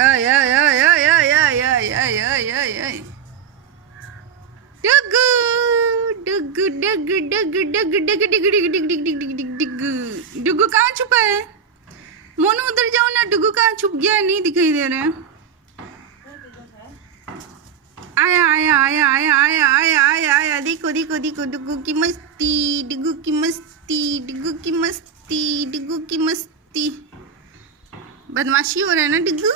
आय आय आय आय आय आय आय आय आय आय आय डुगू डुगू डुगू डुगू डुगू डुगू डुगू डुगू डुगू डुगू डुगू डुगू कहाँ छुपा है? मोनू उधर जाओ ना, डुगू कहाँ छुप गया है? नहीं दिखाई दे रहा है। आया आया आया आया आया आया आया आया, देखो देखो देखो, डुगू की मस्ती, डुगू की मस्ती, डुगू की मस्ती, डुगू की मस्ती। बदमाशी हो रहा है ना डुगू?